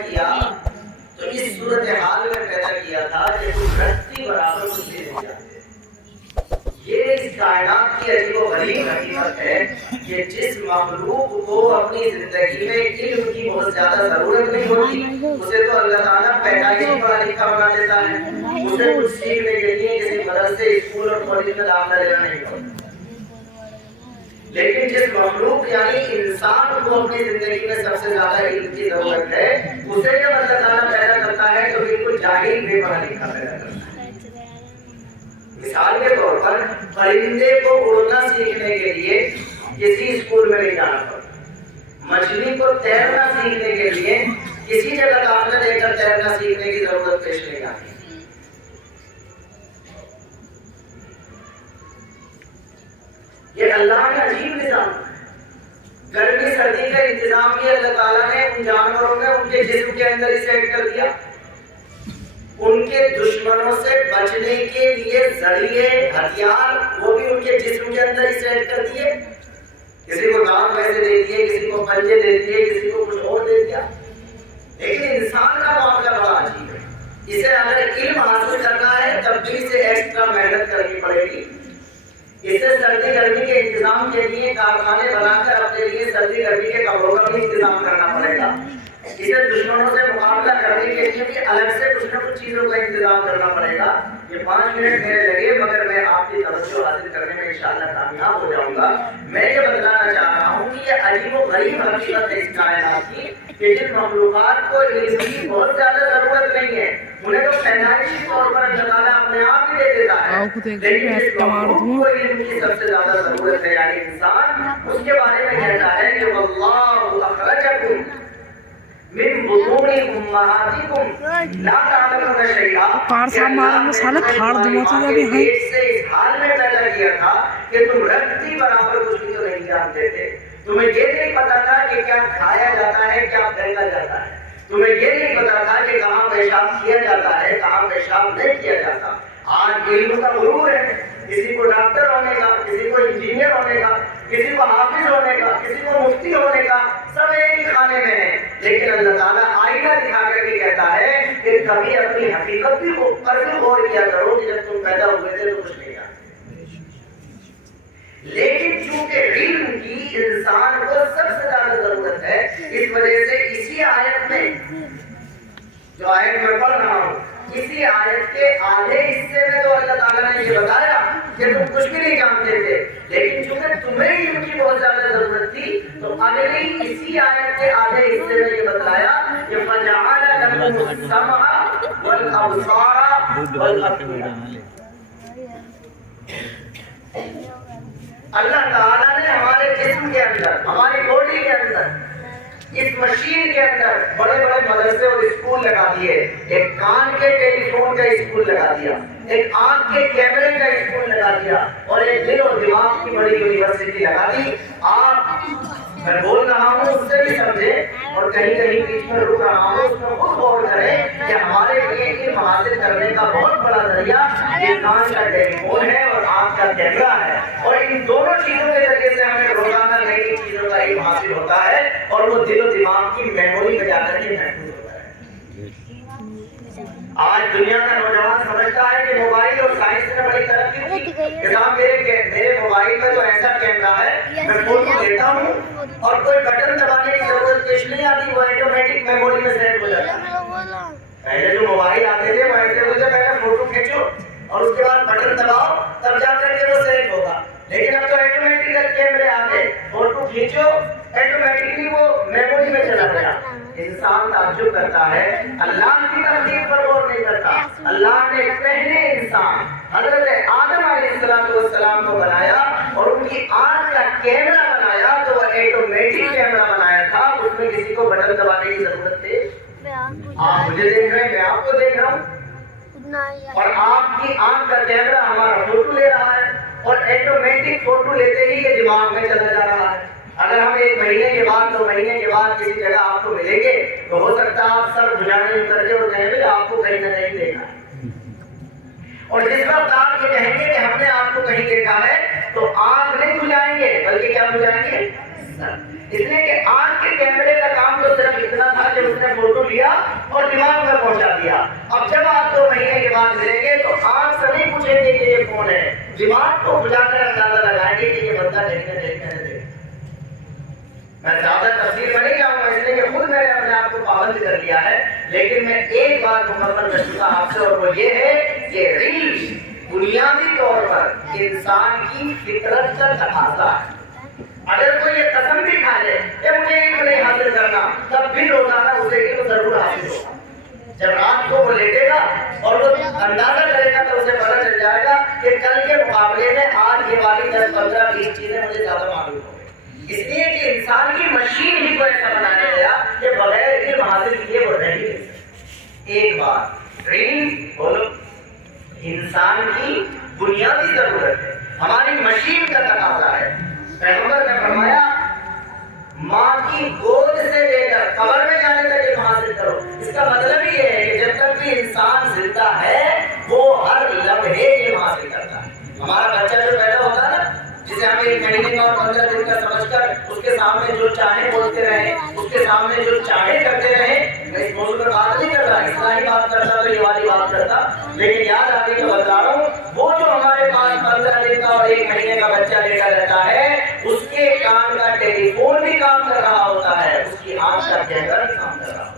کیا تو اس صورتحال میں پیدا کیا تھا کہ کچھ رتی برابر کچھ دے دیا. یہ اس کائنات کی عجیب و غریب حقیقت ہے کہ جس مخلوق کو اپنی زندگی میں علم کی بہت زیادہ ضرورت نہیں ہوتی اسے تو اللہ تعالیٰ پیدائشی پڑھا لکھا بنا دیتا ہے. اسے کچھ سیکھنے کے لیے کسی مدرسے اسکول اور کالج میں داخلہ لینا نہیں ہوتا. لیکن جس مخلوق یعنی انسان کو اپنی زندگی میں سب سے زیادہ علم کی ضرورت ہے اسے جب اللہ تعالیٰ پیدا کرتا ہے تو بالکل جاہل بے پڑھا لکھا پیدا کرتا ہے. مثال کے طور پر پرندے کو اڑنا سیکھنے کے لیے کسی اسکول میں نہیں جانا پڑتا. مچھلی کو تیرنا سیکھنے کے لیے کسی جگہ داخلہ لے کر تیرنا سیکھنے کی ضرورت پیش نہیں آتی. یہ اللہ کا عجیب نظام ہے. گرمی سردی کا انتظام بھی اللہ تعالیٰ نے ان جانوروں میں ان کے جسم کے اندر ہی سیٹ کر دیا. ان کے دشمنوں سے بچنے کے لیے ذریعے ہتھیار وہ بھی ان کے جسم کے اندر ہی سیٹ کر دیے. کسی کو دانت ویسے دے دیے, کسی کو پنجے دے دیے, کسی کو کچھ اور دے دیا. لیکن انسان کا معاملہ بڑا عجیب ہے. اسے اگر علم حاصل کرنا ہے تب بھی اسے ایکسٹرا محنت کرنی پڑے گی. اسے سردی گرمی کے انتظام کے لیے کارخانے بنا کر اپنے لیے سردی گرمی کے کپڑوں کا بھی انتظام کرنا پڑے گا. اسے دشمنوں سے مقابلہ کرنے کے لیے بھی الگ سے کچھ نہ کچھ چیزوں کا انتظام کرنا پڑے گا. یہ 5 منٹ میرے لگے مگر میں آپ کی توجہ حاصل کرنے میں انشاءاللہ کامیاب ہو جاؤں گا. میں یہ بتلانا چاہ رہا ہوں کہ یہ عجیب و غریب حقیقت ہے اس کائنات کی کہ جن مخلوقات کو علم کی بہت زیادہ ضرورت نہیں ہے انہیں تو پیدائشی طور پر اللہ تعالیٰ اپنے آپ ہی دے دیتا ہے. لیکن جس مخلوق کو علم کی سب سے زیادہ ضرورت ہے یعنی انسان, اس کے بارے میں کہتا ہے کہ واللہ اخرجکم من بطون امہاتکم لا تعلمون شیئا. سے اس حال میں پیدا کیا تھا کہ تم رتی برابر کچھ بھی تو نہیں جانتے تھے. تمہیں یہ نہیں پتا تھا کہ کیا کھایا جاتا ہے, کیا پھینکا جاتا ہے. تمہیں یہ نہیں پتا تھا کہ کہاں پیشاب کیا جاتا ہے, کہاں پیشاب نہیں کیا جاتا. آج علم کا غرور ہے. کسی کو ڈاکٹر ہونے کا, کسی کو انجینئر ہونے کا, کسی کو حافظ ہونے کا, کسی کو مفتی ہونے کا, سب ایک ہی کھانے میں ہے. لیکن اللہ تعالیٰ آئینہ دکھا کر کے کہتا ہے کہ کبھی اپنی حقیقت بھی غور کیا کرو کہ جب تم پیدا ہوئے تھے تو کچھ نہیں جانتے. لیکن چونکہ علم کی انسان کو سب سے زیادہ ضرورت ہے اس وجہ سے اسی آیت میں جو آیت میں پڑھ رہا ہوں اسی آیت کے آدھے حصے میں تو اللہ تعالیٰ نے یہ بتایا کہ تم کچھ بھی نہیں جانتے تھے. لیکن چونکہ تمہیں علم کی بہت زیادہ ضرورت تھی تو اگلی اسی آیت کے آدھے حصے میں یہ بتایا کہ فَجَعَلَ لَكُمُ السَّمْعَ وَالْأَبْصَارَ وَالْأَفْئِدَةَ. اللہ تعالیٰ نے ہمارے جسم کے اندر, ہماری باڈی کے اندر, اس مشین کے اندر بڑے بڑے مدرسے اور اسکول لگا دیے. ایک کان کے ٹیلی فون کا اسکول لگا دیا, ایک آنکھ کے کیمرے کا اسکول لگا دیا, اور ایک دل اور دماغ کی بڑی یونیورسٹی لگا دی. آپ میں بول رہا ہوں اس سے بھی سمجھے اور کہیں کہیں بیچ میں رک رہا ہوں اس میں خود غور کریں کہ ہمارے لیے علم حاصل کرنے کا بہت بڑا ذریعہ یہ کان کا ٹیلی فون ہے اور آنکھ کا کیمرہ ہے. اور ان دونوں چیزوں کے ذریعے سے ہمیں روزانہ نئی نئی چیزوں کا علم حاصل ہوتا ہے اور وہ دل و دماغ کی میموری میں جا کر کے محفوظ ہوتا ہے. آج دنیا کا نوجوان سمجھتا ہے کہ موبائل اور سائنس نے بڑی ترقی کی. کتاب میرے موبائل میں تو ایسا کیمرہ ہے میں فوٹو لیتا ہوں اور کوئی بٹن دبانے کی ضرورت پیش نہیں آتی, وہ آٹومیٹک میموری میں سیٹ ہو جاتا ہے. پہلے جو موبائل آتے تھے وہ ایسے ہوتے پہلے فوٹو کھینچو اور اس کے بعد بٹن دباؤ تب جا کر کے وہ سیٹ ہوگا. لیکن اب تو آٹومیٹک کیمرے آ گئے, فوٹو کھینچو آٹومیٹکلی وہ میموری میں چلا گیا. انسان تعجب کرتا ہے, اللہ کی تخلیق پر غور نہیں کرتا. اللہ نے پہلے انسان حضرت آدم علیہ السلام کو بنایا اور ان کی آنکھ کا کیمرہ بنایا تو وہ آٹومیٹک کیمرہ بنایا تھا. اس میں کسی کو بٹن دبانے کی ضرورت تھی. آپ مجھے دیکھ رہے ہیں, میں آپ کو دیکھ رہا ہوں اور آپ کی آنکھ کا کیمرہ ہمارا فوٹو لے رہا ہے اور آٹومیٹک فوٹو لیتے ہی یہ دماغ میں چلا جا رہا ہے. اگر ہم 1 مہینے کے بعد 2 مہینے کے بعد کسی جگہ آپ کو ملیں گے تو ہو سکتا ہے آپ سر بجانے اتر کے اور کہیں گے آپ کو کہیں نہ کہیں دیکھا ہے. اور جس وقت آپ یہ کہیں گے کہ ہم نے آپ کو کہیں دیکھا ہے تو آنکھ نہیں کھلائیں گے بلکہ کیا کھلائیں گے, سر. اس لیے کہ آنکھ کے کیمرے کا کام تو صرف اتنا تھا کے اس نے فوٹو لیا اور دماغ میں پہنچا دیا. اب جب آپ 2 مہینے کے بعد ملیں گے تو آنکھ سے نہیں پوچھیں گے کہ یہ کون ہے, دماغ کو بجا کر اندازہ لگائیں گے کہ یہ بندہ کہیں نہ کہیں کہنے دے. میں زیادہ تفصیل میں نہیں جاؤں گا اس لیے کہ خود میں نے اپنے آپ کو پابند کر لیا ہے, لیکن میں ایک بات مکمل کر چکا آپ سے, اور وہ یہ ہے کہ ریل بنیادی طور پر انسان کی فطرت کا تقاضا ہے. اگر کوئی یہ قسم بھی کھا لے کہ مجھے علم نہیں حاصل کرنا, تب بھی روزانہ اسے علم ضرور حاصل ہوگا. جب رات کو وہ لیٹے گا اور وہ اندازہ کرے گا تو اسے پتہ چل جائے گا کہ کل کے مقابلے میں آج یہ والی 10 15 20 چیزیں مجھے زیادہ معلوم ہوں. اس لیے کہ انسان کی مشین ہی کو ایسا بنایا گیا کہ بغیر علم حاصل کیے وہ رہ ہی نہیں سکتے. ایک بات علم بولو انسان کی بنیادی ضرورت ہے, ہماری مشین کا تقاضا ہے. پیغمبر نے فرمایا ماں کی گود سے لے کر قبر میں جانے تک علم حاصل کرو. اس کا مطلب یہ ہے کہ جب تک بھی انسان زندہ ہے وہ ہر لمحے علم حاصل کرتا ہے. ہمارا بچہ جو پیدا ہوتا ہے نا, جسے ہم 1 مہینے کا اور 15 دن کا سمجھ کر اس کے سامنے جو چاہے بولتے رہیں, اس کے سامنے جو چاہے کرتے رہیں. میں اس موضوع پر بات نہیں کر رہا, اسلامی بات کرتا تو یہ والی بات کرتا, لیکن یاد آتی تو بتا رہا ہوں, وہ جو ہمارے پاس 15 دن کا اور 1 مہینے کا بچہ لیٹا رہتا ہے, اس کے کان کا ٹیلی فون بھی کام کر رہا ہوتا ہے, اس کی آنکھ کا کیمرہ بھی کام کر رہا ہوتا ہے.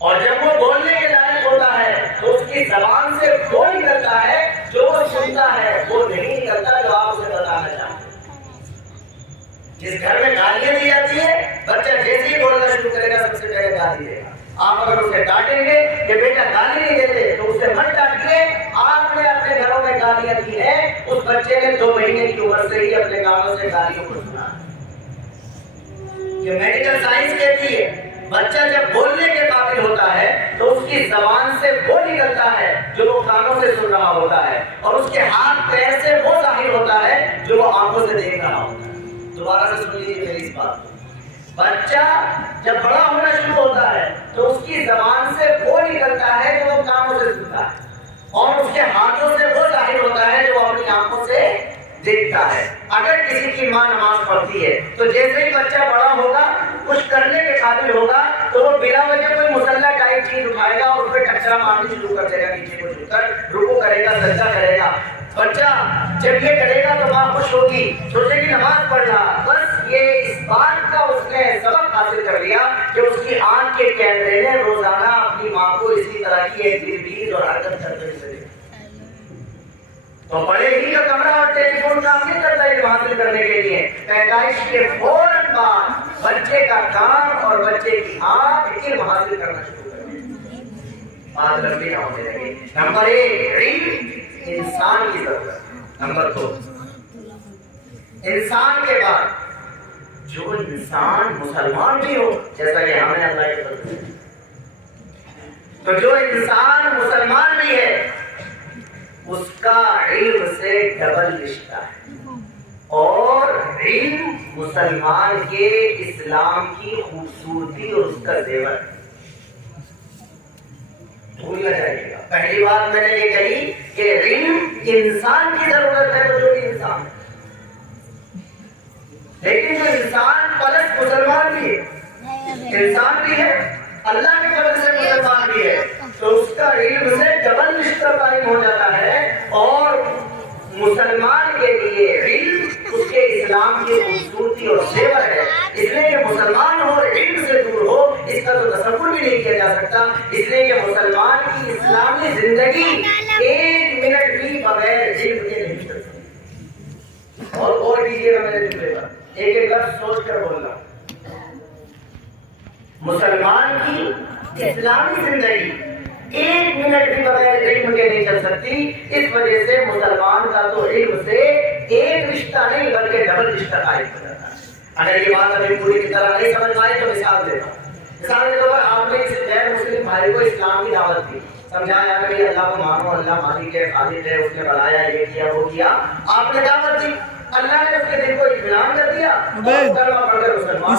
اور جب وہ بولنے کے لائق ہوتا ہے تو اس کی زبان سے وہ نکلتا ہے جو وہ سنتا ہے, وہ نہیں نکلتا جو آپ اسے بتانا چاہتے ہیں. جس گھر میں گالیاں دی جاتی ہے, بچہ جیسے ہی بولنا شروع کرے گا سب سے پہلے گالی دے گا. آپ اگر اسے ڈانٹیں گے کہ بیٹا گالی نہیں دیتے تو اسے مت ڈانٹیے. آپ نے اپنے گھروں میں گالیاں دی ہیں, اس بچے نے 2 مہینے کی عمر سے ہی اپنے کانوں سے گالیوں کو سنا. یہ میڈیکل سائنس کہتی ہے بچہ جب بولنے کے قابل ہوتا ہے تو اس کی زبان سے وہ نکلتا ہے جو وہ کانوں سے سن رہا ہوتا ہے, اور اس کے ہاتھ پیر سے وہ ظاہر ہوتا ہے جو وہ آنکھوں سے دیکھ رہا ہوتا ہے. دوبارہ سے سن لیجیے میری اس بات کو. بچہ جب بڑا ہونا شروع ہوتا ہے تو اس کی زبان سے وہ نکلتا ہے جو وہ کانوں سے سنتا ہے, اور اس کے ہاتھوں سے وہ ظاہر ہوتا ہے جو وہ اپنی آنکھوں سے دیکھتا ہے. اگر کسی کی ماں نماز پڑھتی ہے تو جیسے ہی بچہ بڑا ہوگا, کچھ کرنے کے قابل ہوگا, تو وہ بلا وجہ کوئی مسلح ٹائپ چیز اٹھائے گا اور اس پہ ٹکرا مارنی شروع کر دے گا, نیچے کو جھک کر رکوع کرے گا, سجدہ کرے گا. بچہ جب یہ کرے گا تو ماں خوش ہوگی, سوچے گی نماز پڑھ رہا. بس یہ اس بات کا اس نے سبق حاصل کر لیا کہ اس کی آنکھ کے کیمرے نے روزانہ اپنی ماں کو اسی طرح کی ایکٹیویٹیز اور حرکت کرتے ہوئے. تو بڑے ہی کا کمرہ اور ٹیلی فون کام نہیں کرتا علم حاصل کرنے کے لیے. پیدائش کے فوراً بعد بچے کا کام اور بچے کی آنکھ علم حاصل کرنا شروع کر دیں. بات لمبی نہ ہونے لگے. نمبر 1 علم انسان کی ضرورت. نمبر 2 انسان کے بعد جو انسان مسلمان بھی ہو, جیسا کہ ہمیں اللہ کے فضل سے, تو جو انسان مسلمان بھی ہے اس کا علم سے ڈبل رشتہ ہے, اور علم مسلمان کے اسلام کی خوبصورتی اور اس کا زیور. بھول نہ جائیے گا, پہلی بات میں نے یہ کہی کہ علم انسان کی ضرورت ہے, تو جو بھی انسان ہے, لیکن جو انسان پلس مسلمان بھی ہے, انسان بھی ہے, اللہ کے فضل سے مسلمان بھی ہے, تو اس کا علم سے ڈبل رشتہ قائم ہو جاتا ہے. اور مسلمان کے لیے علم اس کے اسلام کی خوبصورتی اور زیور ہے. اس لیے کہ مسلمان ہو اور علم سے دور ہو, اس کا تو تصور بھی نہیں کیا جا سکتا. اس لیے کہ مسلمان کی اسلامی زندگی 1 منٹ بھی بغیر علم کے نہیں چل سکتی. اور کیجیے گا میرے جملے پر, ایک لفظ سوچ کر بولنا. مسلمان کی اسلامی زندگی 1 منٹ بھی بغیر علم کے نہیں چل سکتی. اس وجہ سے مسلمان کا تو علم سے ایک رشتہ نہیں بلکہ ڈبل رشتہ قائم ہو جاتا ہے. اگر یہ بات ابھی پوری کی طرح نہیں سمجھ پائے تو مثال دیتا ہوں. مثال کے طور پر آپ نے کسی غیر مسلم بھائی کو اسلام کی دعوت دی, سمجھایا کہ اللہ کو مانو, اللہ مالک ہے, خالق ہے, اس نے بنایا, یہ کیا وہ کیا, آپ نے دعوت دی. اللہ نے اس کے دل کو اطمینان کر دیا, کلمہ پڑھ کر مسلمان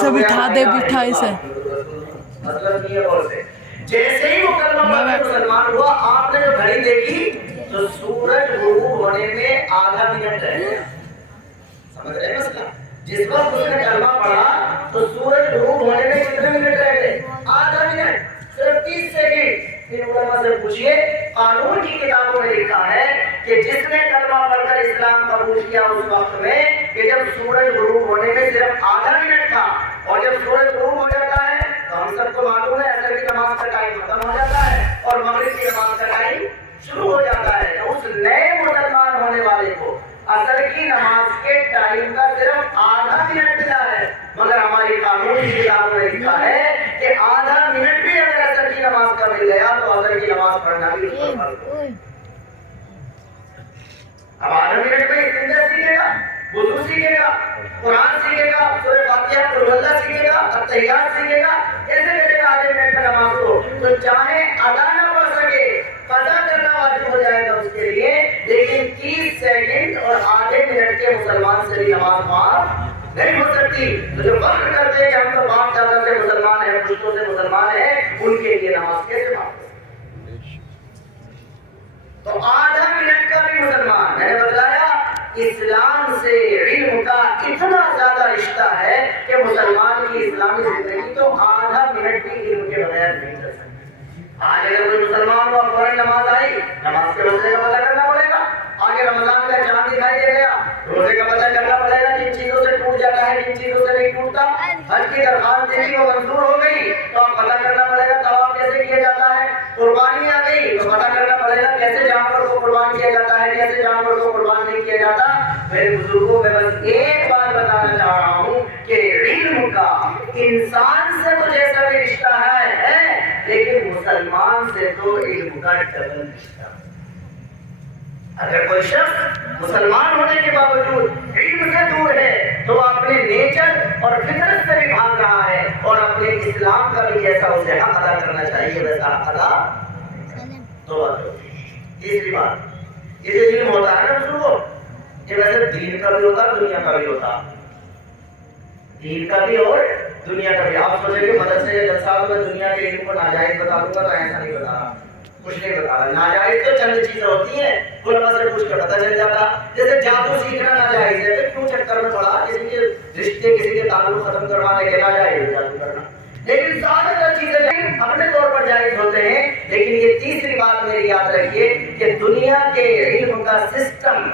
مطلب نہیں ہے. اور سے جیسے ہی وہ کلمہ پڑھ کر مسلمان ہوا, آپ نے جو گھڑی دیکھی تو سورج غروب ہونے میں آدھا منٹ رہ گیا. سمجھ رہے ہیں مسئلہ؟ جس وقت اس نے کلمہ پڑھا تو سورج غروب ہونے میں کتنے منٹ رہ گئے؟ آدھا منٹ، صرف 30 سیکنڈ۔ ان علماء سے پوچھئے، قانون کی کتابوں میں لکھا ہے کہ جس نے کلمہ پڑھ کر اسلام قبول کیا اس وقت میں کہ جب سورج غروب ہونے میں صرف آدھا منٹ تھا، اور جب سورج غروب ہو جاتا ہے تو ہم سب کو معلوم ہے عصر کی نماز کا ٹائم ختم ہو جاتا ہے اور مغرب کی نماز کا ٹائم شروع ہو جاتا ہے۔ تو اس نئے مسلمان ہونے والے کو عصر کی نماز کے ٹائم کا صرف آدھا منٹ ملا ہے، مگر ہماری قانون کی کتابوں میں لکھا ہے کہ آدھا منٹ بھی اگر عصر کی نماز کا مل گیا تو عصر کی نماز پڑھنا بھی اس پر فرض ہے۔ اب آدھا منٹ میں استنجا سیکھے گا، وضو سیکھے گا، قرآن سیکھے گا، سورہ فاتحہ قل اللہ سیکھے گا، التحیات سیکھے گا، کیسے کرے گا آدھے منٹ میں نماز کو؟ تو چاہے ادا نہ پڑھ سکے، قضا کرنا واجب ہو جائے گا اس کے لیے، لیکن 30 سیکنڈ اور آدھے منٹ کے مسلمان سے بھی نماز معاف نہیں ہو سکتی۔ تو جو فخر کرتے ہیں کہ ہم تو باپ دادا سے مسلمان ہیں، پشتوں سے مسلمان ہیں، ان کے لیے نماز کیسے معاف ہو؟ تو آدھا منٹ کا بھی مسلمان، میں نے بتلایا اسلام سے علم کا اتنا زیادہ رشتہ ہے کہ مسلمان کی اسلامی زندگی تو آدھا منٹ بھی علم کے بغیر نہیں چل سکتی۔ آج اگر کوئی مسلمان ہوا فوراً نماز آئی، نماز کے مسئلے کا پتہ کرنا پڑے گا، آگے رمضان کا چاند دکھائی دے گیا، روزے کا پتہ کرنا پڑے گا، جن چیزوں سے ٹوٹ جاتا ہے جن چیزوں سے نہیں ٹوٹتا، حج کی درخواست دینی وہ منظور ہو گئی تو اب پتہ کرنا پڑے گا طواف کیسے کیا جاتا ہے، قربانی آ گئی تو پتہ کرنا پڑے گا کیسے جانور کو قربان کیا جاتا ہے، کیسے جانور کو قربان نہیں کیا جاتا۔ میرے بزرگوں میں بس ایک بات بتانا چاہ رہا ہوں کہ علم کا انسان سے تو جیسا بھی رشتہ ہے لیکن مسلمان سے تو علم کا ڈبل رشتہ ہے۔ اگر کوئی شخص مسلمان ہونے کے باوجود علم سے دور ہے تو وہ اپنے نیچر اور فطرت سے بھی بھاگ رہا ہے اور اپنے اسلام کا بھی جیسا اسے حق ادا کرنا چاہیے ویسا حق ادا تو تیسری بات، یہ جو علم ہوتا ہے نا بزرگوں، یہ ویسے دین کا بھی ہوتا ہے دنیا کا بھی ہوتا، دین کا بھی اور دنیا کا بھی۔ آپ سوچیں کہ مدرسے یا جلسات میں دنیا کے علم کو ناجائز بتا دوں گا تو ایسا نہیں بتا رہا، کچھ نہیں بتا رہا۔ ناجائز تو چند چیزیں ہوتی ہیں، علماء سے پوچھ کر پتہ چل جاتا، جیسے جادو سیکھنا ناجائز ہے، کیوں چکر میں پڑا کسی کے رشتے کسی کے تعلق ختم کروانے کے ناجائز ہے جادو کرنا، لیکن زیادہ تر چیزیں اپنے طور پر جائز ہوتے ہیں۔ لیکن یہ تیسری بات میری یاد رکھیے کہ دنیا کے علم کا سسٹم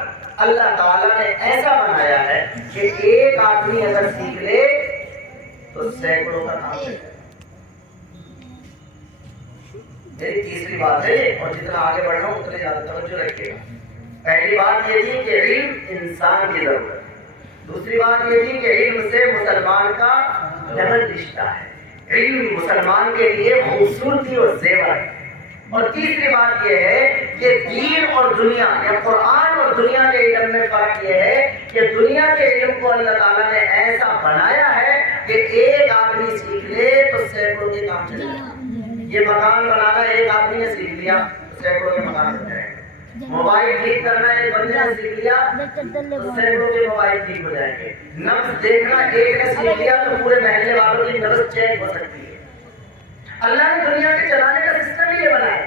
اللہ تعالیٰ نے ایسا بنایا ہے کہ ایک آدمی اگر سیکھ لے تو سینکڑوں کا کام ہے۔ میری تیسری بات ہے اور جتنا آگے بڑھنا ہوں اتنے زیادہ توجہ رکھیے گا۔ پہلی بات یہ تھی کہ علم انسان کی ضرورت، دوسری بات یہ تھی کہ علم سے مسلمان کا ڈبل رشتہ ہے، علم مسلمان کے لیے خوبصورتی اور زیور ہے، اور تیسری بات یہ ہے کہ دین اور دنیا یا قرآن اور دنیا کے علم میں فرق یہ ہے کہ دنیا کے علم کو اللہ تعالیٰ نے ایسا بنایا ہے کہ ایک آدمی سیکھ لے تو سینکڑوں کے کام چلے جائیں۔ یہ مکان بنانا ایک آدمی نے سیکھ لیا تو سینکڑوں کے مکان بن جائیں گے، موبائل ٹھیک کرنا ایک بندے نے سیکھ لیا تو سینکڑوں کے موبائل ٹھیک ہو جائیں گے، نبض دیکھنا ایک نے سیکھ لیا تو پورے محلے والوں کی نبض چیک ہو سکتی ہے۔ اللہ نے دنیا کے چلانے کا سسٹم ہی یہ بنایا،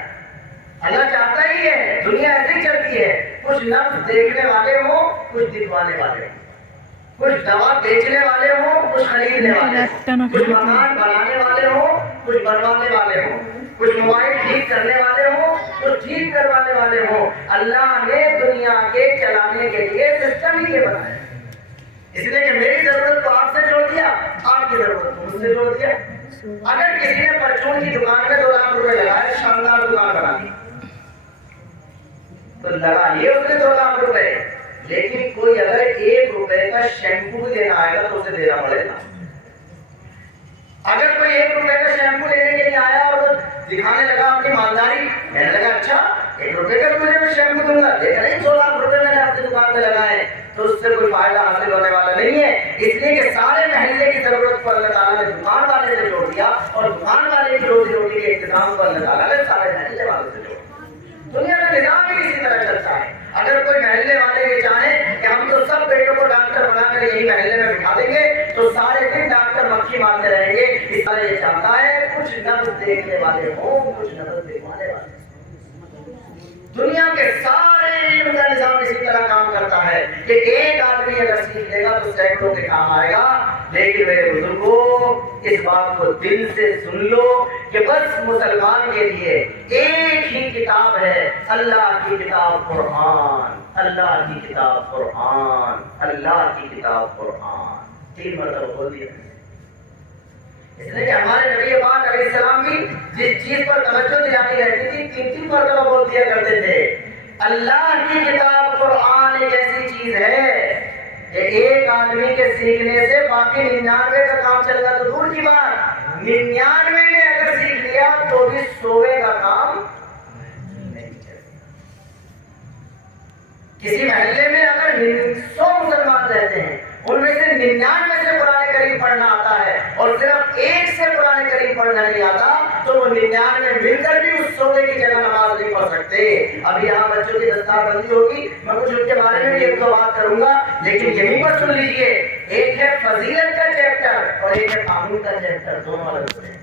اللہ چاہتا ہی ہے دنیا ایسے ہی چلتی ہے، کچھ نبض دیکھنے والے ہوں، کچھ دکھوانے والے ہوں، کچھ دوا بیچنے والے ہوں، کچھ خریدنے والے ہوں، کچھ مکان بنانے والے ہوں، کچھ بنوانے والے ہوں، کچھ موبائل ٹھیک کرنے والے ہوں، کچھ ٹھیک کروانے والے ہوں۔ اللہ نے دنیا کے چلانے کے لیے سسٹم ہی یہ بنایا، اس لیے کہ میری ضرورت کو آپ سے جوڑ دیا، آپ کی ضرورت کو مجھ سے جوڑ دیا۔ اگر کسی نے پرچون کی دکان میں 2 لاکھ روپے لگائے، شاندار دکان بنا دی تو لگا لیے اس نے 2 لاکھ روپے، لیکن کوئی اگر 1 روپے کا شیمپو دینا آئے گا تو اسے دینا پڑے گا۔ اگر کوئی 1 روپے کا شیمپو لینے کے لیے آیا اور دکھانے لگا اپنی مالداری، میں نے لگا اچھا 1 روپے کا مجھے میں شیمپو دوں گا، دیکھا نہیں 2 لاکھ روپے میں نے اپنی دکان میں لگائے تو اس سے کوئی فائدہ حاصل ہونے والا نہیں ہے، اس لیے کہ سارے محلے کی ضرورت کو اللہ تعالیٰ نے دکان والے سے جوڑ دیا اور دکان والے کی روزی روٹی کے انتظام کو اللہ تعالیٰ نے سارے محلے والے سے جوڑ دیا۔ دنیا کا نظام بھی اسی طرح چلتا ہے، اگر کوئی محلے والے یہ چاہیں کہ ہم تو سب بیٹوں کو ڈاکٹر بنا کر یہی محلے میں بٹھا دیں گے تو سارے دن ڈاکٹر مکھی مارتے رہیں گے، اس طرح یہ چاہتا ہے کچھ نبض دیکھنے والے ہوں، کچھ نبض دکھوانے والے۔ دنیا کے سارے علم کا نظام اسی طرح کام کرتا ہے کہ ایک آدمی اگر سیکھ لے گا تو سینکڑوں کے کام آئے گا. لیکن میرے بزرگوں اس بات کو دل سے سن لو کہ بس مسلمان کے لیے ایک ہی کتاب ہے، اللہ کی کتاب قرآن، اللہ کی کتاب قرآن، اللہ کی کتاب قرآن. 3 مرتبہ بول دیا. اس لیے کہ ہمارے نبی پاک علیہ السلام بھی جس چیز پر توجہ دلانی رہتی تھی 3 مرتبہ بول دیا کرتے تھے اللہ کی کتاب قرآن ایک ایسی چیز ہے کہ ایک آدمی کے سیکھنے سے باقی 99 کا کام چل گا تو دور کی بات، 99 نے اگر سیکھ لیا تو بھی 100 کا کام نہیں چلے. کسی محلے میں اگر 100 مسلمان رہتے ہیں ان میں سے 99 سے قرآن کریم پڑھنا آتا ہے اور صرف ایک سے قرآن کریم پڑھنا نہیں آتا تو وہ 99 مل کر بھی اس 100 کی جگہ نماز نہیں پڑھ سکتے. اب یہاں بچوں کی دستار بندی ہوگی، میں کچھ ان کے بارے میں بھی ایک دو بات کروں گا، لیکن یہیں پر سن لیجئے. ایک ہے فضیلت کا چیپٹر اور ایک ہے قانون کا چیپٹر، دونوں الگ ہیں.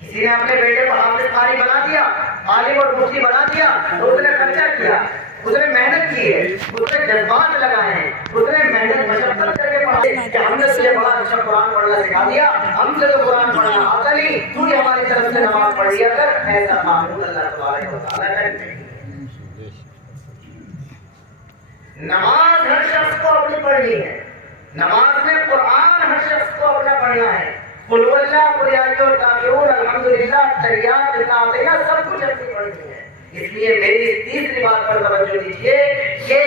کسی نے اپنے بیٹے کو حافظ قاری بنا دیا، عالم اور مفتی بنا دیا تو اس نے خرچہ کیا، اس نے محنت کی ہے، اس نے جذبات لگائے ہیں، اس نے محنت مشقت کر کے پڑھا کہ ہم نے تجھے بڑا اچھا قرآن پڑھنا سکھا دیا، ہم سے تو قرآن پڑھنا آتا نہیں، تو ہی ہماری طرف سے نماز پڑھ لیا کر. ایسا قانون اللہ تبارک و تعالیٰ کا نہیں. نماز ہر شخص کو اپنی پڑھنی ہے، نماز میں قرآن ہر شخص کو اپنا پڑھنا ہے. قل هو اللہ، قل یا ایھا الکافرون، الحمدللہ، تحیات، التحیات سب کچھ اپنی پڑھنی ہے. اس لیے میری تیسری بات پر توجہ دیجیے کہ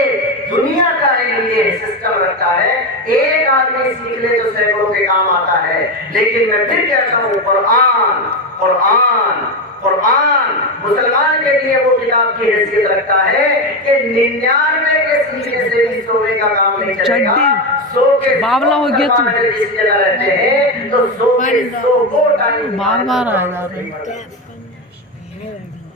دنیا کا علم یہ سسٹم رکھتا ہے ایک آدمی سیکھ لے تو سینکڑوں کے کام آتا ہے. لیکن میں پھر کہتا ہوں قرآن قرآن قرآن مسلمان کے لیے وہ کتاب کی حیثیت رکھتا ہے کہ 99 کے سیکھنے سے بھی 100 کا کام نہیں چلے گا. 100 کے بابلا ہو گیا تو جس جگہ رہتے ہیں تو 100 کے 100 کو ٹائم بار بار آئے گا.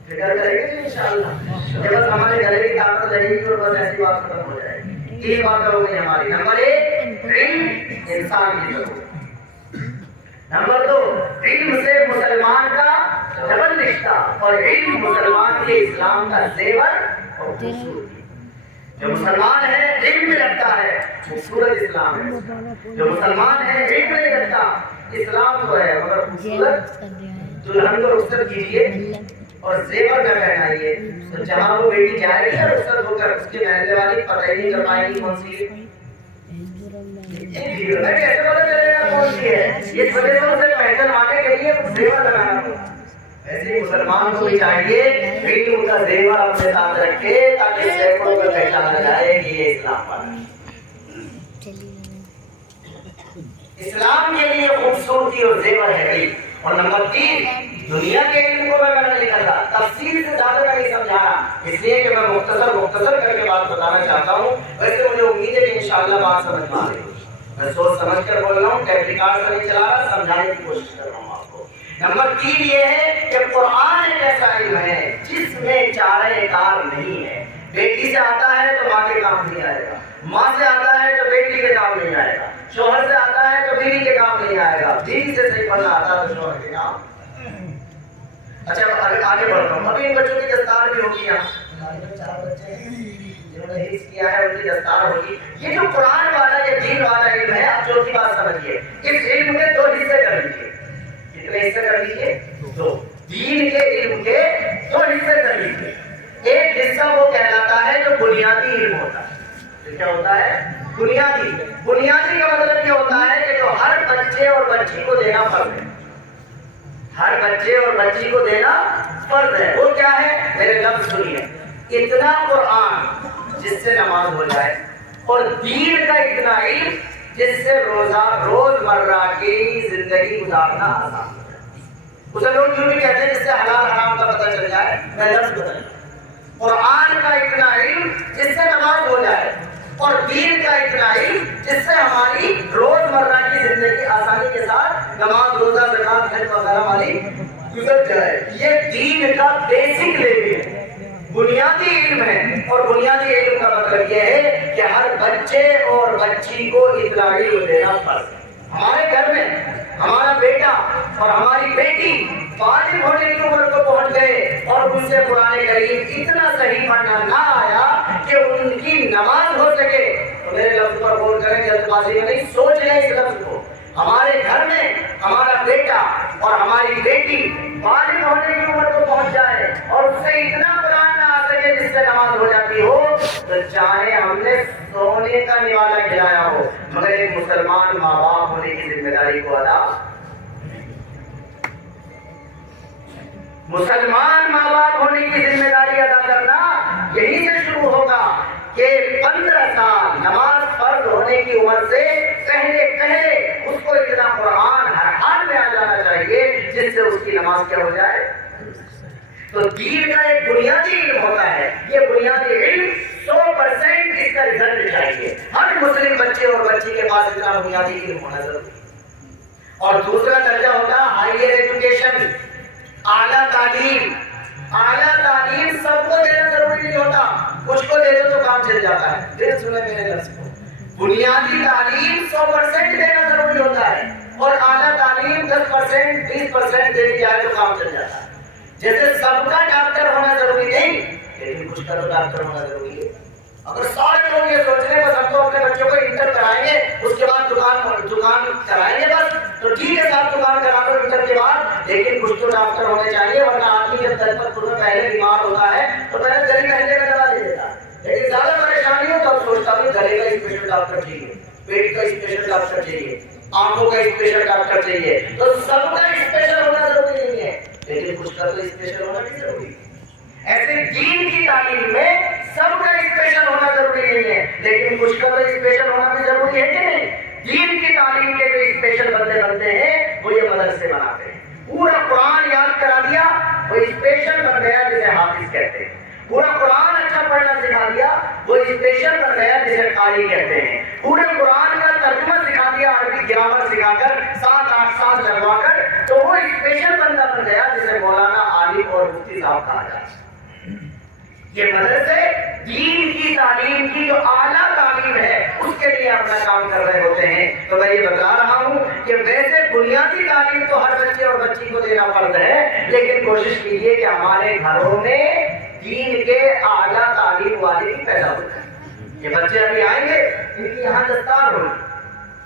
فکر کریں گے انشاءاللہ جب بس ہمارے گھر کی طاقت رہے گی اور بس ایسی بات ختم ہو جائے گی. 3 باتیں ہو گئی ہماری. نمبر 1 علم انسان کی ضرورت، نمبر 2 علم سے مسلمان کا ڈبل رشتہ اور علم مسلمان کے اسلام کا زیور اور خوبصورتی. جو مسلمان ہے علم میں رکھتا ہے خوبصورت اسلام ہے، جو مسلمان ہے علم نہیں رکھتا اسلام تو ہے مگر خوبصورت دلہن کو رخصت کیجیے اور زیور نہ پہنائیے تو جہاں وہ بیٹی جائے گی اور رخصت ہو کر اس کے محلے والی پتہ ہی نہیں کر پائے گی کون سی ہے. کیسے پتہ چلے گا کون سی ہے؟ اس وجہ سے اسے پہچانوانے کے لیے زیور لگانا ہوگا. ایسے مسلمان کو بھی چاہیے علم کا زیور اپنے ساتھ رکھے تاکہ سینکڑوں کو پہچانا جائے کہ یہ اسلام والا ہے. اسلام کے لیے خوبصورتی اور زیور ہے علم. اور نمبر 3 دنیا کے علم کو میں نہیں کرتا، تفصیل سے زیادہ کا نہیں سمجھا رہا، اس لیے کہ میں مختصر کر کے بات بتانا چاہتا ہوں. ویسے مجھے امید ہے کہ انشاءاللہ بات سمجھ میں آ رہی ہے. میں سوچ سمجھ کر بول رہا ہوں، ٹیپ ریکارڈ سے نہیں چلا رہا، سمجھانے کی کوشش کر رہا ہوں آپ کو. نمبر 3 یہ ہے کہ قرآن ایک ایسا علم ہے جس میں چارہ کار نہیں ہے. بیٹی سے آتا ہے تو ماں کے کام نہیں آئے گا، ماں سے آتا ہے تو بیٹی کے کام نہیں آئے گا، شوہر سے آتا ہے تو بیوی کے کام نہیں آئے گا، بیوی سے صحیح پڑھنا آتا ہے تو شوہر کے کام. اچھا آگے بڑھتا ہوں. ابھی ان بچوں کی دستار بھی ہوگی، یہاں 4 بچے ہیں جنہوں نے حفظ کیا ہے ان کی دستار ہوگی. یہ جو قرآن والا یہ دین والا علم ہے آپ چوتھی بات سمجھیے، اس علم کے 2 حصے کر لیجیے. کتنے حصے کر لیجیے؟ 2. دین کے علم کے 2 حصے کر لیجیے. ایک حصہ وہ کہلاتا ہے جو بنیادی علم ہوتا ہے. کیا ہوتا ہے؟ بنیادی. بنیادی کا مطلب یہ ہوتا ہے کہ جو ہر بچے اور بچی کو دینا فرض ہے. ہر بچے اور بچی کو دینا فرض ہے. وہ کیا ہے؟ میرے لفظ سنیے. اتنا قرآن جس سے نماز ہو جائے اور دین کا اتنا علم جس سے روز مرہ کی زندگی گزارنا آسان ہو جائے. اسے لوگ یوں بھی کہتے ہیں جس سے حلال حرام کا پتہ چل جائے. میں لفظ بتائیے. قرآن کا اتنا علم جس سے نماز ہو جائے اور دین کا اتنا علم جس سے ہماری روز مرہ کی زندگی آسانی کے ساتھ نماز روزہ زکات حج وغیرہ والی گزر جائے. یہ دین کا بیسک لیول ہے، بنیادی علم ہے. اور بنیادی علم کا مطلب یہ ہے کہ ہر بچے اور بچی کو اتنا علم دینا فرض ہے. ہمارے گھر میں ہمارا بیٹا اور ہماری بیٹی بالغ ہونے کی عمر کو پہنچ گئے اور ان سے قرآن کریم اتنا صحیح پڑھنا نہ آیا کہ ان کی نماز ہو سکے، تو میرے لفظ پر غور کریں، جلد بازی میں نہیں، سوچ لیں اس لفظ کو. ہمارے گھر میں ہمارا بیٹا اور ہماری بیٹی بالغ ہونے کی عمر کو پہنچ جائے اور اس سے اتنا قرآن نہ آ سکے جس سے نماز ہو جاتی ہو، تو چاہے ہم نے سونے کا نوالا کھلایا ہو، مگر ایک مسلمان ماں باپ ہونے کی ذمہ داری کو ادا، مسلمان ماں باپ ہونے کی ذمہ داری ادا کرنا یہیں سے شروع ہوگا کہ 15 سال نماز فرض ہونے کی عمر سے پہلے اس کو اتنا قرآن ہر حال میں آ جانا چاہیے جس سے اس کی نماز کیا ہو جائے. تو دین کا ایک بنیادی علم ہوتا ہے، یہ بنیادی علم 100% اس کا رزلٹ چاہیے. ہر مسلم بچے اور بچی کے پاس اتنا بنیادی علم ہونا ضروری ہے. اور دوسرا درجہ ہوتا ہے ہائیر ایجوکیشن، اعلیٰ تعلیم. اعلیٰ تعلیم سب کو دینا ضروری نہیں ہوتا، کچھ کو دے دو تو کام چل جاتا ہے. پھر سنیں میرے لفظ کو، بنیادی تعلیم 100% دینا ضروری ہوتا ہے اور اعلیٰ تعلیم 10% 20% دے دی جائے تو کام چل جاتا ہے. جیسے سب کا ڈاکٹر ہونا ضروری نہیں، لیکن کچھ کا تو ڈاکٹر ہونا ضروری ہے. اگر سارے لوگ یہ سوچ رہے ہیں بس ہم تو اپنے بچوں کو انٹر کرائیں گے اس کے بعد دکان کرائیں گے بس، تو ٹھیک ہے صاحب دکان کرا دو انٹر کے بعد، لیکن کچھ تو ڈاکٹر ہونے چاہیے. ورنہ آدمی جب در پر تمہیں پہلے بیمار ہوتا ہے تو پہلے گلی محلے میں دوا دے دیتا ہے، لیکن زیادہ پریشانی ہو تو اب سوچتا بھی گلے کا اسپیشل ڈاکٹر چاہیے، پیٹ کا اسپیشل ڈاکٹر چاہیے، آنکھوں کا اسپیشل ڈاکٹر چاہیے. تو سب کا اسپیشل ہونا ضروری نہیں ہے، لیکن کچھ کا تو اسپیشل ہونا بھی ضروری ہے. ایسے دین کی تعلیم میں سب کا اسپیشل ہونا ضروری نہیں ہے، لیکن کچھ کا تو اسپیشل ہونا بھی ضروری ہے کہ نہیں. دین کی تعلیم کے جو اسپیشل بندے بنتے ہیں وہ یہ مدرسے بناتے ہیں. پورا قرآن یاد کرا دیا وہ اسپیشل بن گیا جسے حافظ کہتے ہیں. پورا قرآن اچھا پڑھنا سکھا دیا وہ اسپیشل بن گیا جسے قاری کہتے ہیں. پورے قرآن کا ترجمہ سکھا دیا عربی گرامر سکھا کر 7-8 سال لگوا کر، تو وہ اسپیشل بندہ بن گیا جسے مولانا عالم اور مفتی صاحب کہا جاتا ہے. یہ مدرسے دین کی تعلیم کی جو اعلیٰ تعلیم ہے اس کے لیے اپنا کام کر رہے ہوتے ہیں. تو میں یہ بتا رہا ہوں کہ ویسے بنیادی تعلیم تو ہر بچے اور بچی کو دینا فرض ہے، لیکن کوشش کیجیے کہ ہمارے گھروں میں دین کے اعلیٰ تعلیم والے بھی پیدا ہو جائیں. یہ بچے ابھی آئیں گے، ان کی یہاں دستار ہوگی،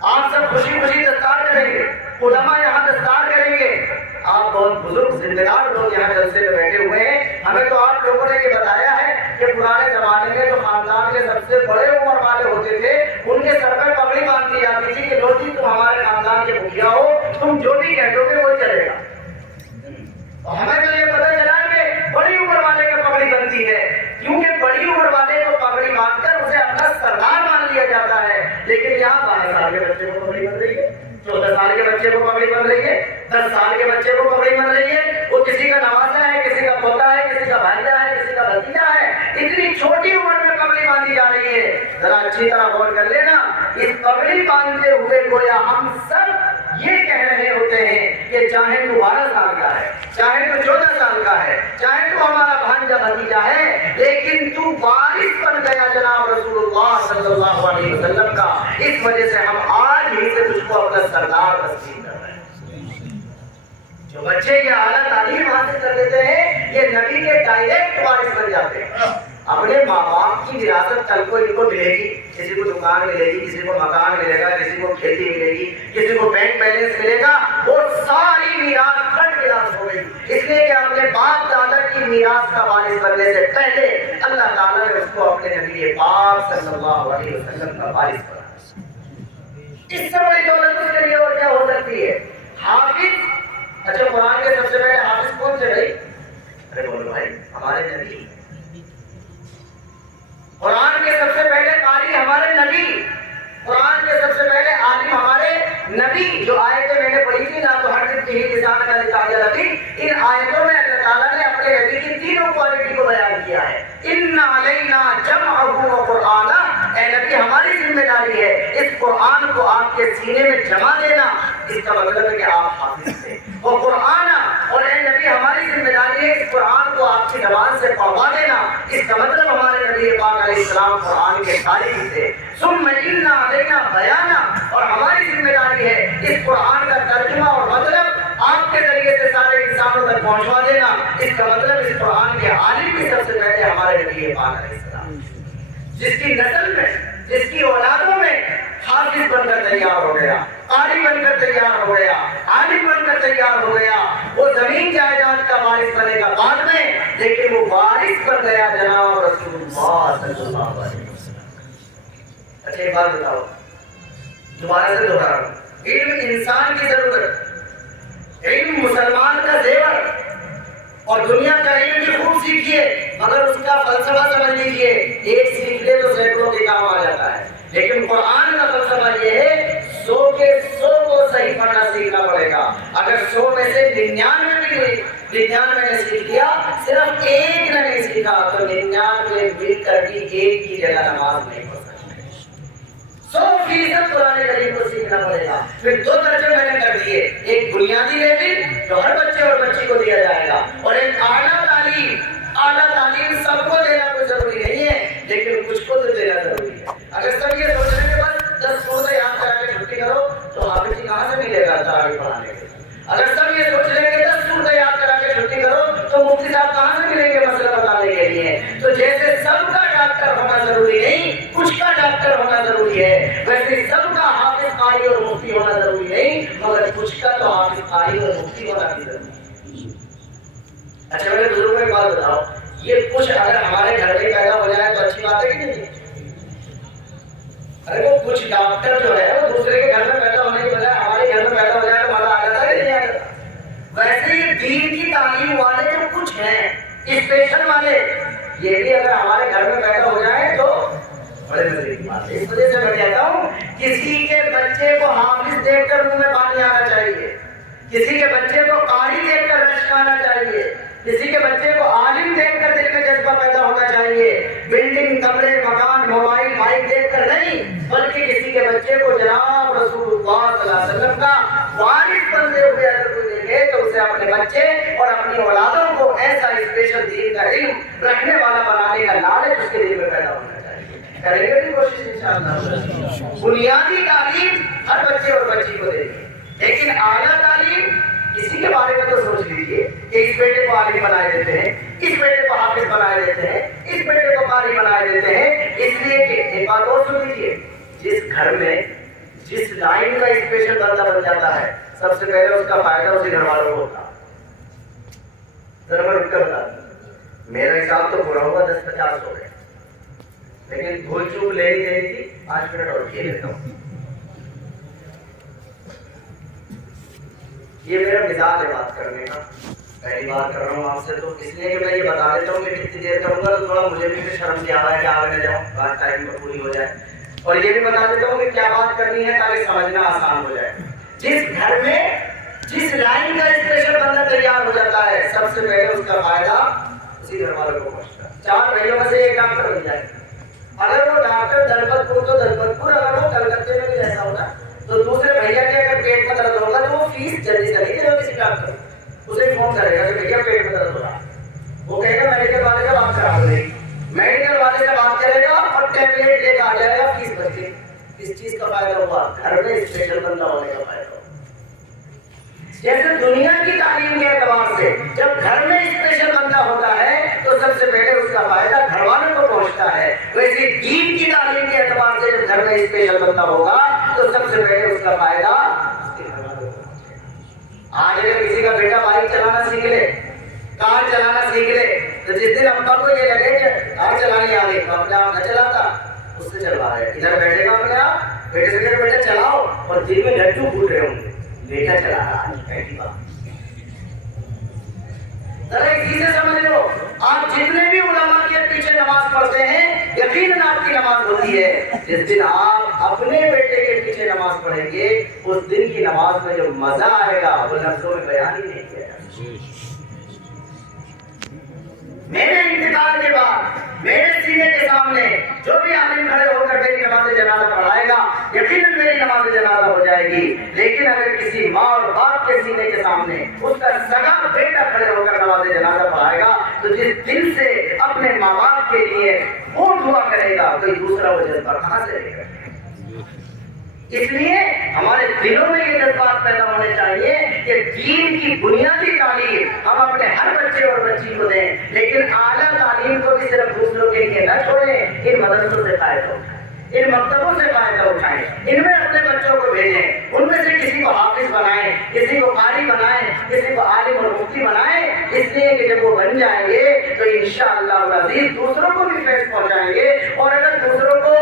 آپ سب خوشی خوشی دستار کریں گے، علماء یہاں دستار کریں گے. آپ بہت بزرگ ذمہ دار لوگ یہاں جلسے میں بیٹھے ہوئے ہیں. ہمیں تو آپ لوگوں نے یہ بتایا ہے کہ پرانے زمانے میں جو خاندان کے سب سے بڑے عمر والے ہوتے تھے ان کے سر پر پگڑی باندھ دی جاتی تھی کہ لو جی تم ہمارے خاندان کے مکھیا ہو، تم جو بھی کہہ دو گے وہ چلے گا. اور ہمیں تو یہ پتہ چلا کہ بڑی عمر والے کو پگڑی بنتی ہے، کیونکہ بڑی عمر والے کو پگڑی باندھ کر اسے اپنا سردار مان لیا جاتا ہے. لیکن یہاں 12 سال کے بچے کو پگڑی بن رہی ہے، 14 سال کے بچے کو پگڑی بن رہی ہے، 10 سال کے بچے کو پگڑی بن رہی ہے. وہ کسی کا نوازا ہے، کسی کا پوتا ہے، کسی کا بھانجا ہے، کسی کا بھتیجا ہے. اتنی چھوٹی عمر میں پگڑی باندھی جا رہی ہے. ذرا اچھی طرح غور کر لینا، اس پگڑی باندھتے ہوئے گویا ہم سب یہ کہہ رہے ہوتے ہیں کہ چاہے تو 12 سال کا ہے، چاہے تو 14 سال کا ہے، چاہے تو ہمارا بھانجا بھتیجا ہے، لیکن تو وارث بن گیا جناب رسول اللہ صلی اللہ علیہ وسلم کا. اس وجہ سے ہم آج ہی سے تجھ کو اپنا سردار تسلیم کر رہے ہیں. جو بچے یہ اعلیٰ تعلیم حاصل کر لیتے ہیں یہ نبی کے ڈائریکٹ وارث بن جاتے ہیں. اپنے ماں باپ کی وراثت کل کو ان کو ملے گی. کسی کو دکان ملے گی، کسی کو مکان ملے گا، کسی کو کھیتی ملے گی، کسی کو بینک بیلنس ملے گا. وہ ساری میراث کھٹ میراث ہو گئی، اس لیے کہ اپنے باپ دادا کی میراث کا وارث بننے سے پہلے اللہ تعالیٰ نے اس کو اپنے نبی پاک صلی اللہ علیہ وسلم کا وارث بنا. اس سے بڑی دولت اس کے لیے اور کیا ہو سکتی ہے؟ حافظ. اچھا قرآن کے سب سے پہلے حافظ کون سے بھائی؟ ارے بولو بھائی، ہمارے نبی. قرآن کے سب سے پہلے قاری ہمارے نبی، قرآن کے سب سے پہلے عالم ہمارے نبی. جو آیتیں میں نے پڑھی تھی نا تو ہر دن کی لسان کا لکھا لگی، ان آیتوں میں اللہ تعالیٰ نے اپنے نبی کی تینوں کوالٹی کو بیان کیا ہے. ان علینا جمعہ و قرآن، اے نبی ہماری ذمہ داری ہے اس قرآن کو آپ کے سینے میں جمع دینا. اس کا مطلب ہے کہ آپ حافظ تھے. وہ قرآن، اور اے نبی ہماری ذمہ داری ہے اس قرآن کو آپ کی زبان سے پڑھوا دینا. اس کا مطلب ہمارے نبی پاک علیہ السلام قرآن کے قاری تھے. ثم ان علینا بیانا، اور ہماری ذمہ داری ہے اس قرآن کا ترجمہ اور مطلب آپ کے ذریعے سے سارے انسانوں تک پہنچوا دینا، اس کا مطلب اس قرآن کے عالم بھی سب سے پہلے ہمارے نبی پاک علیہ السلام، جس کی نسل میں، جس کی اولادوں میں حافظ بن کر تیار ہو گیا، قاری بن کر تیار ہو گیا، عالم بن کر تیار ہو گیا، وہ زمین جائیداد کا وارث بنے گا بعد میں، لیکن وہ وارث بن گیا جناب رسول اللہ صلی اللہ علیہ وسلم۔ اچھا ایک بات بتاؤ، دوبارہ سے دوہرا رہا ہوں، علم انسان کی ضرورت، علم مسلمان کا زیور، اور دنیا کا علم بھی خوب سیکھیے مگر اس کا فلسفہ سمجھ لیجیے، ایک سیکھ لے تو سینکڑوں کے کام آ جاتا ہے، لیکن قرآن کا فلسفہ یہ ہے 100 کے 100 کو صحیح پڑھنا سیکھنا پڑے گا۔ اگر 100 میں سے 99 نے سیکھ لیا، صرف ایک نے نہیں سیکھا تو 99 مل کر بھی ایک کی جگہ نماز نہیں پڑھ سکتے۔ 100% قرآن کریم کو سیکھنا پڑے گا۔ پھر 2 درجے میں نے کر دیے، ایک بنیادی لیول جو ہر بچے اور بچی کو دیا جائے گا، اور ایک اعلیٰ تعلیم۔ اعلیٰ تعلیم سب کو دینا کوئی ضروری نہیں ہے، لیکن کچھ کو تو دینا ضروری ہے۔ اگر سب یہ سوچ رہے ہیں کہ بس 10 سورتیں یاد کرا کے چھٹی کرو تو حافظ جی کہاں سے ملے گا تراویح پڑھانے کے؟ اگر سب یہ سوچ رہے ہیں کہ 10 سورتیں یاد کرا کے چھٹی کرو تو مفتی صاحب کہاں سے ملیں گے مسئلہ بتانے کے لیے؟ تو جیسے سب کا ڈاکٹر ہونا ضروری نہیں، کچھ کا ڈاکٹر ہونا ضروری ہے، ویسے سب کا حافظ قاری اور مفتی ہونا ضروری نہیں، مگر کچھ کا تو حافظ قاری اور مفتی ہونا بھی ضروری ہے۔ اچھا میرے بزرگوں میں بات بتاؤ، یہ کچھ اگر ہمارے گھر میں پیدا ہو جائے تو اچھی بات ہے کہ نہیں؟ ارے وہ کچھ ڈاکٹر جو ہے وہ دوسرے کے گھر میں پیدا ہونے کی بجائے ہمارے گھر میں پیدا ہو جائے تو مزہ آ جاتا ہے کہ نہیں آ جاتا؟ ویسے یہ دین کی تعلیم والے جو کچھ ہیں اسپیشل والے، یہ بھی اگر ہمارے گھر میں پیدا ہو جائے تو بڑے مزے کی بات ہے۔ اس وجہ سے میں کہتا ہوں کسی کے بچے کو حافظ دیکھ کر منہ میں پانی آنا چاہیے، کسی کے بچے کو قاری دیکھ کر رشک آنا چاہیے، کسی کے بچے کو عالم دیکھ کر دل میں جذبہ پیدا ہونا چاہیے، بلڈنگ، کمرے، مکان، موبائل، مائک دیکھ کر نہیں، بلکہ کسی کے بچے کو جناب رسول اللہ صلی اللہ علیہ وسلم کا وارث بنتے ہوئے اگر کوئی دیکھے تو اسے اپنے بچے اور اپنی اولادوں کو ایسا اسپیشل دین کا علم رکھنے والا بنانے کا لالچ اس کے دل میں پیدا ہونا چاہیے۔ کریں گے بھی کوشش انشاءاللہ۔ بنیادی تعلیم ہر بچے اور بچی کو دیں گے، لیکن اعلیٰ تعلیم کسی کے بارے میں تو سوچ لیجیے کہ اس بیٹے کو عالم بنائے دیتے ہیں، اس بیٹے کو حافظ بنائے دیتے ہیں، اس بیٹے کو قاری بنائے دیتے ہیں، اس لیے کہ ایک بات اور سن لیجیے، جس گھر میں جس لائن کا اسپیشل بندہ بن جاتا ہے سب سے پہلے اس کا فائدہ اسی گھر والوں کو ہوتا ہے۔ ذرا میں رک کر بتا دوں، میرا حساب تو پورا ہوا 10-50 ہو گئے، لیکن بھول چوک لینی دینی تھی، 5 منٹ اور کیے لیتا ہوں۔ یہ میرا مزاج ہے بات کرنے کا، پہلی بار کر رہا ہوں آپ سے، تو اس لیے کہ میں یہ بتا دیتا ہوں کہ کتنی دیر کروں گا تو تھوڑا مجھے بھی شرم سے آ رہا ہے کہ آگے نہ جاؤں، بات ٹائم پر پوری ہو جائے، اور یہ بھی بتا دیتا ہوں کہ کیا بات کرنی ہے تاکہ سمجھنا آسان ہو جائے۔ جس گھر میں جس لائن کا اسپیشل بندہ تیار ہو جاتا ہے سب سے پہلے اس کا فائدہ اسی گھر والوں کو پہنچتا ہے۔ 4 بھائیوں میں سے ایک ڈاکٹر بن جائے، اگر وہ ڈاکٹر دلپت پور تو دلپت پور، اگر وہ کلکتے میں بھی ایسا ہوگا تو دوسرے بھیا کے اگر پیٹ میں درد ہوگا تو وہ فیس جلدی سے نہیں دے گا کسی ڈاکٹر کو، اسے فون کرے گا کہ بھیا پیٹ میں درد ہو رہا ہے، وہ کہے گا میڈیکل والے سے بات کرا دے گی، میڈیکل والے سے بات کرے گا اور ٹیبلیٹ لے کے آ جائے گا، فیس بچ گئی۔ اس چیز کا فائدہ ہوا گھر میں اسپیشل بندہ ہونے کا فائدہ ہوا۔ جیسے دنیا کی تعلیم کے اعتبار سے جب گھر میں اسپیشل بندہ ہوتا ہے تو سب سے پہلے اس کا فائدہ گھر والوں کو پہنچتا ہے، ویسے دین کی تعلیم کے اعتبار سے جب گھر میں اسپیشل بندہ ہوگا تو سب سے پہلے اس کا فائدہ اس کے گھر والوں کو پہنچے گا۔ آج اگر کسی کا بیٹا بائک چلانا سیکھ لے، کار چلانا سیکھ لے، تو جس دن ابا کو یہ لگے کہ کار چلانی آ گئی تو اپنے آپ نہ چلاتا، اس سے چلوا ہے، ادھر بیٹھے گا اپنے آپ، بیٹے سے کہے بیٹا چلاؤ، اور دل میں لڈو پھوٹ رہے ہوں گے، بیٹا چلا رہا ہے، پہلی بات۔ ذرا اسی سے سمجھ لو، آپ جتنے بھی علماء کے پیچھے نماز پڑھتے ہیں یقیناً آپ کی نماز ہوتی ہے، جس دن آپ اپنے بیٹے کے پیچھے نماز پڑھیں گے اس دن کی نماز میں جو مزہ آئے گا وہ لفظوں میں بیان ہی نہیں کیا جا۔ میرے انتقال کے بعد میرے سینے کے سامنے جو بھی عالم کھڑے ہو کر میری نماز جنازہ پڑھائے گا یقیناً میری نماز جنازہ ہو جائے گی، لیکن اگر کسی ماں اور باپ کے سینے کے سامنے اس کا سگا بیٹا کھڑے ہو کر نماز جنازہ پڑھائے گا تو جس دل سے اپنے ماں باپ کے لیے وہ دعا کرے گا کوئی دوسرا وہ جذبہ کہاں سے لے کر؟ اس لیے ہمارے دلوں میں یہ جذبات پیدا ہونے چاہیے کہ دین کی بنیادی تعلیم ہم اپنے ہر بچے اور بچی کو دیں، لیکن اعلیٰ تعلیم کو بھی صرف دوسروں کے لیے نہ چھوڑیں، ان مدرسوں سے فائدہ اٹھائیں، ان مکتبوں سے فائدہ اٹھائیں، ان میں اپنے بچوں کو بھیجیں، ان میں سے کسی کو حافظ بنائیں، کسی کو قاری بنائیں، کسی کو عالم اور مفتی بنائیں، اس لیے کہ جب وہ بن جائیں گے تو انشاءاللہ العزیز دوسروں کو بھی فیض پہنچائیں گے، اور اگر دوسروں کو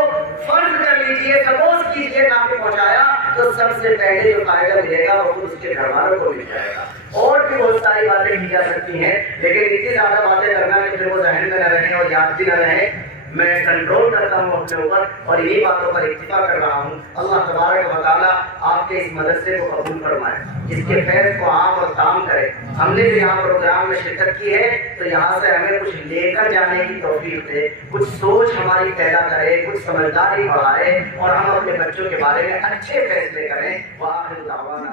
فرض کر لیجئے، سپوز کیجئے نہ کہ پہنچایا، تو سب سے پہلے جو فائدہ ملے گا وہ خود اس کے گھر والوں کو مل جائے گا۔ اور بھی بہت ساری باتیں کی جا سکتی ہیں، لیکن اتنی زیادہ باتیں کرنا کہ پھر وہ ذہن میں نہ رہیں اور یاد بھی نہ رہیں، میں کنٹرول کرتا ہوں اپنے اوپر اور انہی باتوں پر اکتفا کر رہا ہوں۔ اللہ تبارک و تعالیٰ آپ کے اس مدرسے کو قبول فرمائے، اس کے فیض کو عام اور تام کرے۔ ہم نے بھی یہاں پروگرام میں شرکت کی ہے تو یہاں سے ہمیں کچھ لے کر جانے کی توفیق دے، کچھ سوچ ہماری پیدا کرے، کچھ سمجھداری بڑھائے، اور ہم اپنے بچوں کے بارے میں اچھے فیصلے کریں۔ وآخر دعوانا